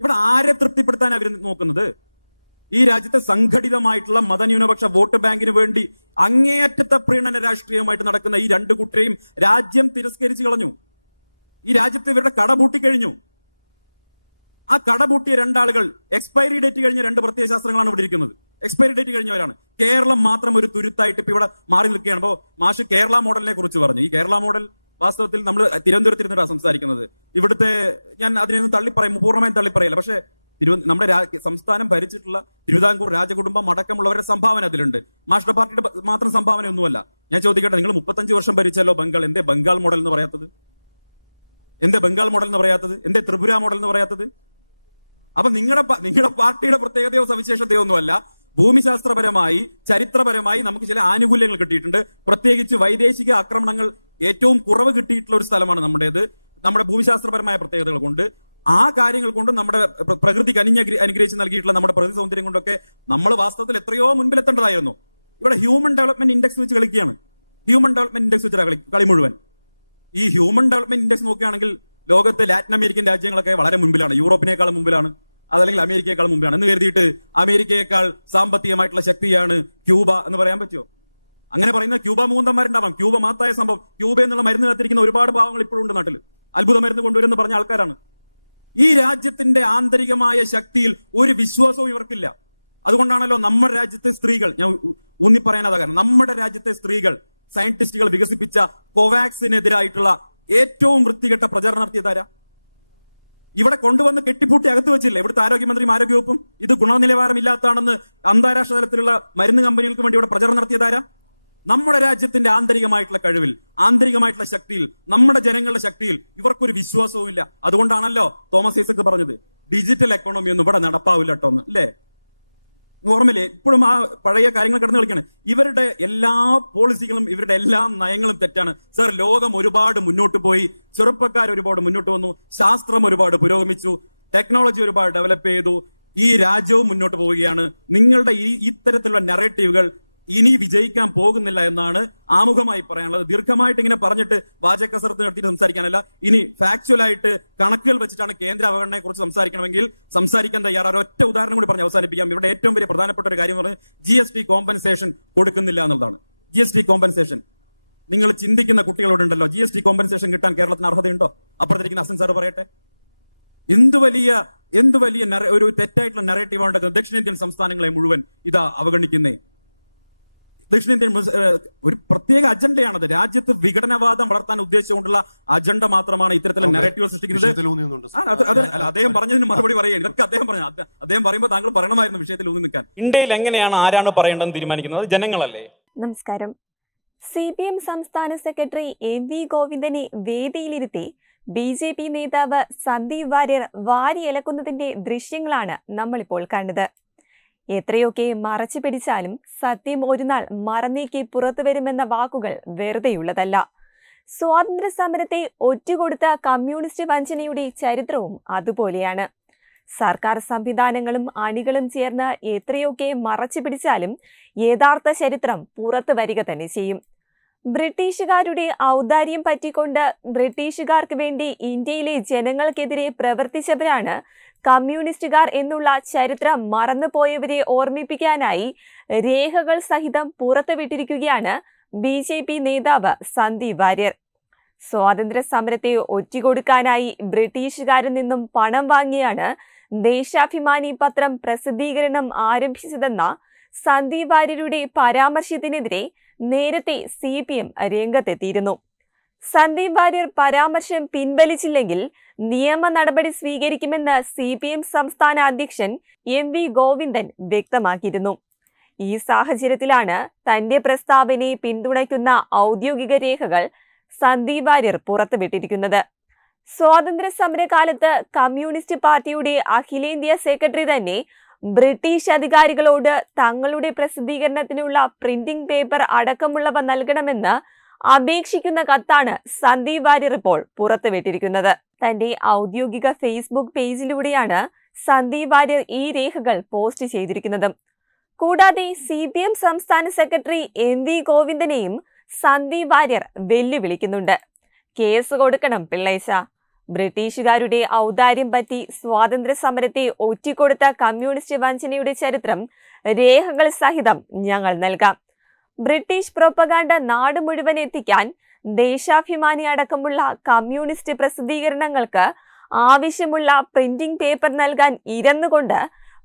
ഇവിടെ ആരെ തൃപ്തിപ്പെടുത്താൻ അവർ നോക്കുന്നത്? ഈ രാജ്യത്തെ സംഘടിതമായിട്ടുള്ള മതന്യൂനപക്ഷ വോട്ട് ബാങ്കിന് വേണ്ടി അങ്ങേയറ്റത്തെ പ്രീണന രാഷ്ട്രീയമായിട്ട് നടക്കുന്ന ഈ രണ്ട് കുട്ടിയെയും രാജ്യം തിരസ്കരിച്ചു കളഞ്ഞു. ഈ രാജ്യത്ത് ഇവരുടെ കട പൂട്ടിക്കഴിഞ്ഞു ആ കട പൂട്ടിയ രണ്ടാളുകൾ എക്സ്പയറി ഡേറ്റ് കഴിഞ്ഞ രണ്ട് പ്രത്യയശാസ്ത്രങ്ങളാണ് ഇവിടെ ഇരിക്കുന്നത്. Expiry date കഴിഞ്ഞവരാണ്. കേരളം മാത്രം ഒരു തുരുത്തായിട്ട് ഇപ്പൊ ഇവിടെ മാറി നിൽക്കുകയാണ്. അപ്പോൾ മാഷ് കേരള മോഡലിനെ കുറിച്ച് പറഞ്ഞു. ഈ കേരള മോഡൽ വാസ്തവത്തിൽ നമ്മൾ തിരുവനന്തപുരത്തിരുന്നിട്ടാണ് സംസാരിക്കുന്നത്. ഇവിടുത്തെ ഞാൻ അതിനൊന്നും തള്ളിപ്പറയും പൂർണമായും തള്ളിപ്പറയില്ല. പക്ഷേ തിരുവ നമ്മുടെ സംസ്ഥാനം ഭരിച്ചിട്ടുള്ള തിരുവിതാംകൂർ രാജകുടുംബം അടക്കമുള്ളവരുടെ സംഭാവന അതിലുണ്ട്. മാഷ്ടർ പാർട്ടിയുടെ മാത്രം സംഭാവന ഒന്നുമല്ല ഞാൻ ചോദിക്കട്ടെ നിങ്ങൾ മുപ്പത്തഞ്ച് വർഷം ഭരിച്ചല്ലോ ബംഗാൾ എന്തേ ബംഗാൾ മോഡൽ എന്ന് പറയാത്തത്? എന്തേ ബംഗാൾ മോഡൽ എന്ന് പറയാത്തത്? എന്തേ ത്രിപുര മോഡൽ എന്ന് പറയാത്തത്? അപ്പൊ നിങ്ങളുടെ നിങ്ങളുടെ പാർട്ടിയുടെ പ്രത്യേകതയോ സവിശേഷതയോ ഒന്നുമല്ല. ഭൂമിശാസ്ത്രപരമായി ചരിത്രപരമായി നമുക്ക് ചില ആനുകൂല്യങ്ങൾ കിട്ടിയിട്ടുണ്ട്. പ്രത്യേകിച്ച് വൈദേശിക ആക്രമണങ്ങൾ ഏറ്റവും കുറവ് കിട്ടിയിട്ടുള്ള ഒരു സ്ഥലമാണ് നമ്മുടേത്. നമ്മുടെ ഭൂമിശാസ്ത്രപരമായ പ്രത്യേകതകൾ കൊണ്ട്. ആ കാര്യങ്ങൾ കൊണ്ട് നമ്മുടെ പ്രകൃതിക്ക് പ്രകൃതി കനിഞ്ഞ അനുഗ്രഹിച്ച് നൽകിയിട്ടുള്ള നമ്മുടെ പ്രകൃതി സൗന്ദര്യം കൊണ്ടൊക്കെ നമ്മൾ വാസ്തവത്തിൽ എത്രയോ മുൻപിലെത്തേണ്ടതായിരുന്നു. ഇവിടെ ഹ്യൂമൻ ഡെവലപ്മെന്റ് ഇൻഡെക്സ് വെച്ച് കളിക്കുകയാണ്. ഹ്യൂമൻ ഡെവലപ്മെന്റ് ഇൻഡെക്സ് വെച്ച് കളി മുഴുവൻ. ഈ ഹ്യൂമൻ ഡെവലപ്മെന്റ് ഇൻഡെക്സ് നോക്കുകയാണെങ്കിൽ ലോകത്തെ ലാറ്റിൻ അമേരിക്കൻ രാജ്യങ്ങളൊക്കെ വളരെ മുൻപിലാണ്. യൂറോപ്പിനേക്കാളും മുമ്പിലാണ് അതല്ലെങ്കിൽ അമേരിക്കയേക്കാൾ മുമ്പാണ്. എന്ന് കരുതിയിട്ട് അമേരിക്കയേക്കാൾ സാമ്പത്തികമായിട്ടുള്ള ശക്തിയാണ് ക്യൂബ എന്ന് പറയാൻ പറ്റുമോ? അങ്ങനെ പറയുന്ന ക്യൂബ മൂന്തന്മാരുണ്ടാവാം ക്യൂബ മാത്തായ സംഭവം. ക്യൂബ എന്നുള്ള മരുന്ന് കാത്തിരിക്കുന്ന ഒരുപാട് പാവങ്ങൾ ഇപ്പോഴും ഉണ്ട് നാട്ടിൽ അത്ഭുത മരുന്ന് കൊണ്ടുവരുന്ന പറഞ്ഞ ആൾക്കാരാണ്. ഈ രാജ്യത്തിന്റെ ആന്തരികമായ ശക്തിയിൽ ഒരു വിശ്വാസവും ഇവർക്കില്ല. അതുകൊണ്ടാണല്ലോ നമ്മുടെ രാജ്യത്തെ സ്ത്രീകൾ ഞാൻ ഊന്നി പറയാനതാ കാരണം. നമ്മുടെ രാജ്യത്തെ സ്ത്രീകൾ സയന്റിസ്റ്റുകൾ വികസിപ്പിച്ച കോവാക്സിനെതിരായിട്ടുള്ള ഏറ്റവും വൃത്തികെട്ട പ്രചരണം നടത്തിയതാരാ ഇവിടെ കൊണ്ടുവന്ന് കെട്ടിപ്പൂട്ടി അകത്ത് വെച്ചില്ല? ഇവിടുത്തെ ആരോഗ്യമന്ത്രിയും ആരോഗ്യവകുപ്പും ഇത് ഗുണനിലവാരമില്ലാത്തതാണെന്ന് അന്താരാഷ്ട്ര തലത്തിലുള്ള മരുന്ന് കമ്പനികൾക്ക് വേണ്ടി ഇവിടെ പ്രചരണം നടത്തിയതാരാ? നമ്മുടെ രാജ്യത്തിന്റെ ആന്തരികമായിട്ടുള്ള കഴിവിൽ ആന്തരികമായിട്ടുള്ള ശക്തിയിൽ നമ്മുടെ ജനങ്ങളുടെ ശക്തിയിൽ ഇവർക്കൊരു വിശ്വാസവും ഇല്ല അതുകൊണ്ടാണല്ലോ തോമസ് ഐസക്ക് പറഞ്ഞത് ഡിജിറ്റൽ എക്കോണമി ഒന്നും ഇവിടെ നടപ്പാവില്ല കേട്ടോ എന്ന്. അല്ലേ? ഓർമ്മയില്ലേ? ഇപ്പോഴും ആ പഴയ കാര്യങ്ങൾ കിടന്ന് കളിക്കാണ്. ഇവരുടെ എല്ലാ പോളിസികളും ഇവരുടെ എല്ലാ നയങ്ങളും തെറ്റാണ്. സർ ലോകം ഒരുപാട് മുന്നോട്ട് പോയി. ചെറുപ്പക്കാർ ഒരുപാട് മുന്നോട്ട് വന്നു. ശാസ്ത്രം ഒരുപാട് പുരോഗമിച്ചു. ടെക്നോളജി ഒരുപാട് ഡെവലപ്പ് ചെയ്തു. ഈ രാജ്യവും മുന്നോട്ട് പോവുകയാണ്. നിങ്ങളുടെ ഈ ഇത്തരത്തിലുള്ള നെറേറ്റീവുകൾ ഇനി വിജയിക്കാൻ പോകുന്നില്ല എന്നാണ് ആമുഖമായി പറയാനുള്ളത്. ദീർഘമായിട്ട് ഇങ്ങനെ പറഞ്ഞിട്ട് വാചകസരത്ത് നടത്തിയിട്ട് സംസാരിക്കാനല്ല. ഇനി ഫാക്ച്വൽ ആയിട്ട് കണക്കുകൾ വെച്ചിട്ടാണ് കേന്ദ്ര അവഗണനയെ കുറിച്ച് സംസാരിക്കണമെങ്കിൽ സംസാരിക്കാൻ തയ്യാറാണ്. ഒറ്റ ഉദാഹരണം കൂടി പറഞ്ഞ് അവസാനിപ്പിക്കാം. ഇവിടെ ഏറ്റവും വലിയ പ്രധാനപ്പെട്ട ഒരു കാര്യം പറഞ്ഞ് ജി എസ് ടി കോമ്പൻസേഷൻ കൊടുക്കുന്നില്ല എന്നുള്ളതാണ്. ജി എസ് ടി കോമ്പൻസേഷൻ നിങ്ങൾ ചിന്തിക്കുന്ന കുട്ടികളോട് ഉണ്ടല്ലോ. ജി എസ് ടി കോമ്പൻസേഷൻ കിട്ടാൻ കേരളത്തിന് അർഹതയുണ്ടോ? അപ്പുറത്തിരിക്കുന്ന അസൻ സാർ പറയട്ടെ. എന്ത് വലിയ എന്ത് വലിയ ഒരു തെറ്റായിട്ടുള്ള നെറേറ്റീവാണ് ദക്ഷിണേന്ത്യൻ സംസ്ഥാനങ്ങളെ മുഴുവൻ ഇതാ അവഗണിക്കുന്നേ. ദക്ഷിണേന്ത്യൻ ഒരു പ്രത്യേക അജണ്ടയാണത്. രാജ്യത്ത് വിഘടനവാദം വളർത്താൻ ഉദ്ദേശിച്ചുകൊണ്ടുള്ള അജണ്ട മാത്രമാണ് ഇത്തരത്തിലുള്ള നെഗറ്റീവ് സൃഷ്ടിക്കുന്നത്. അത് അദ്ദേഹം പറഞ്ഞതിന് മറുപടി പറയുക ഇതൊക്കെ അദ്ദേഹം പറഞ്ഞു അത് അദ്ദേഹം പറയുമ്പോൾ താങ്കൾ പറയണമായിരുന്നു വിഷയത്തിൽ ഊന്നി നിൽക്കാൻ. ഇന്ത്യയിൽ എങ്ങനെയാണ് ആരാണ് പറയേണ്ടതെന്ന് തീരുമാനിക്കുന്നത്? ജനങ്ങളല്ലേ? നമസ്കാരം. സി പി എം സംസ്ഥാന സെക്രട്ടറി എം വി ഗോവിന്ദനെ വേദിയിലിരുത്തി ബി ജെ പി നേതാവ് സന്ദീപ് വാര്യർ വാരിയലക്കുന്നതിന്റെ ദൃശ്യങ്ങളാണ് നമ്മളിപ്പോൾ കണ്ടത്. എത്രയൊക്കെ മറച്ചു പിടിച്ചാലും സത്യം ഒരു നാൾ മറന്നേക്ക് പുറത്തു വരുമെന്ന വാക്കുകൾ വെറുതെയുള്ളതല്ല. സ്വാതന്ത്ര്യ സമരത്തെ ഒറ്റുകൊടുത്ത കമ്മ്യൂണിസ്റ്റ് വഞ്ചനയുടെ ചരിത്രവും അതുപോലെയാണ്. സർക്കാർ സംവിധാനങ്ങളും അണികളും ചേർന്ന് എത്രയൊക്കെ മറച്ചു പിടിച്ചാലും യഥാർത്ഥ ചരിത്രം പുറത്തു വരിക തന്നെ ചെയ്യും. ബ്രിട്ടീഷുകാരുടെ ഔദാര്യം പറ്റിക്കൊണ്ട് ബ്രിട്ടീഷുകാർക്ക് വേണ്ടി ഇന്ത്യയിലെ ജനങ്ങൾക്കെതിരെ പ്രവർത്തിച്ചവരാണ് കമ്മ്യൂണിസ്റ്റുകാർ എന്നുള്ള ചരിത്രം മറന്നുപോയവരെ ഓർമ്മിപ്പിക്കാനായി രേഖകൾ സഹിതം പുറത്തുവിട്ടിരിക്കുകയാണ് ബി ജെ പി നേതാവ് സന്ദീപ് വാര്യർ. സ്വാതന്ത്ര്യ സമരത്തെ ഒറ്റുകൊടുക്കാനായി ബ്രിട്ടീഷുകാരിൽ നിന്നും പണം വാങ്ങിയാണ് ദേശാഭിമാനി പത്രം പ്രസിദ്ധീകരണം ആരംഭിച്ചതെന്ന സന്ദീപ് വാര്യരുടെ പരാമർശത്തിനെതിരെ നേരത്തെ സി പി എം രംഗത്തെത്തിയിരുന്നു. സന്ദീപ് വാര്യർ പരാമർശം പിൻവലിച്ചില്ലെങ്കിൽ നിയമ നടപടി സ്വീകരിക്കുമെന്ന് സി പി എം സംസ്ഥാന അധ്യക്ഷൻ എം വി ഗോവിന്ദൻ വ്യക്തമാക്കിയിരുന്നു. ഈ സാഹചര്യത്തിലാണ് തന്റെ പ്രസ്താവനയെ പിന്തുണയ്ക്കുന്ന ഔദ്യോഗിക രേഖകൾ സന്ദീപ് വാര്യർ പുറത്തുവിട്ടിരിക്കുന്നത്. സ്വാതന്ത്ര്യ സമരകാലത്ത് കമ്മ്യൂണിസ്റ്റ് പാർട്ടിയുടെ അഖിലേന്ത്യാ സെക്രട്ടറി തന്നെ ബ്രിട്ടീഷ് അധികാരികളോട് തങ്ങളുടെ പ്രസിദ്ധീകരണത്തിനുള്ള പ്രിന്റിംഗ് പേപ്പർ അടക്കമുള്ളവ നൽകണമെന്ന് അപേക്ഷിക്കുന്ന കത്താണ് സന്ദീപ് വാര്യർ ഇപ്പോൾ പുറത്തുവിട്ടിരിക്കുന്നത്. തന്റെ ഔദ്യോഗിക ഫേസ്ബുക്ക് പേജിലൂടെയാണ് സന്ദീപ് വാര്യർ ഈ രേഖകൾ പോസ്റ്റ് ചെയ്തിരിക്കുന്നത്. കൂടാതെ സി പി എം സംസ്ഥാന സെക്രട്ടറി എം വി ഗോവിന്ദനെയും സന്ദീപ് വാര്യർ വെല്ലുവിളിക്കുന്നുണ്ട്. കേസ് കൊടുക്കണം പിള്ളേശ. ബ്രിട്ടീഷുകാരുടെ ഔദാര്യം പറ്റി സ്വാതന്ത്ര്യ സമരത്തെ ഒറ്റിക്കൊടുത്ത കമ്മ്യൂണിസ്റ്റ് വഞ്ചനയുടെ ചരിത്രം രേഖകൾ സഹിതം ഞങ്ങൾ നൽകാം. ബ്രിട്ടീഷ് പ്രൊപ്പഗാണ്ട നാട് മുഴുവൻ എത്തിക്കാൻ ദേശാഭിമാനി അടക്കമുള്ള കമ്മ്യൂണിസ്റ്റ് പ്രസിദ്ധീകരണങ്ങൾക്ക് ആവശ്യമുള്ള പ്രിന്റിംഗ് പേപ്പർ നൽകാൻ ഇരന്നുകൊണ്ട്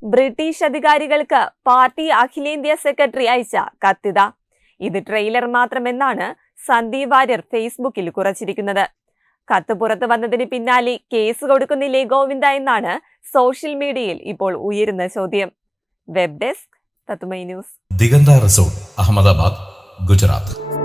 ബ്രിട്ടീഷ് അധികാരികൾക്ക് പാർട്ടി അഖിലേന്ത്യാ സെക്രട്ടറി അയച്ച കത്തിത. ഇത് ട്രെയിലർ മാത്രമെന്നാണ് സന്ദീപ് വാര്യർ ഫേസ്ബുക്കിൽ കുറിച്ചിരിക്കുന്നത്. കത്ത് പുറത്തു വന്നതിന് പിന്നാലെ കേസ് കൊടുക്കുന്നില്ലേ ഗോവിന്ദ എന്നാണ് സോഷ്യൽ മീഡിയയിൽ ഇപ്പോൾ ഉയരുന്ന ചോദ്യം. വെബ് ഡെസ്ക് തത്തുമൈ ന്യൂസ്. ദിഗന്ത റിസോർട്ട് അഹമ്മദാബാദ് ഗുജറാത്ത്.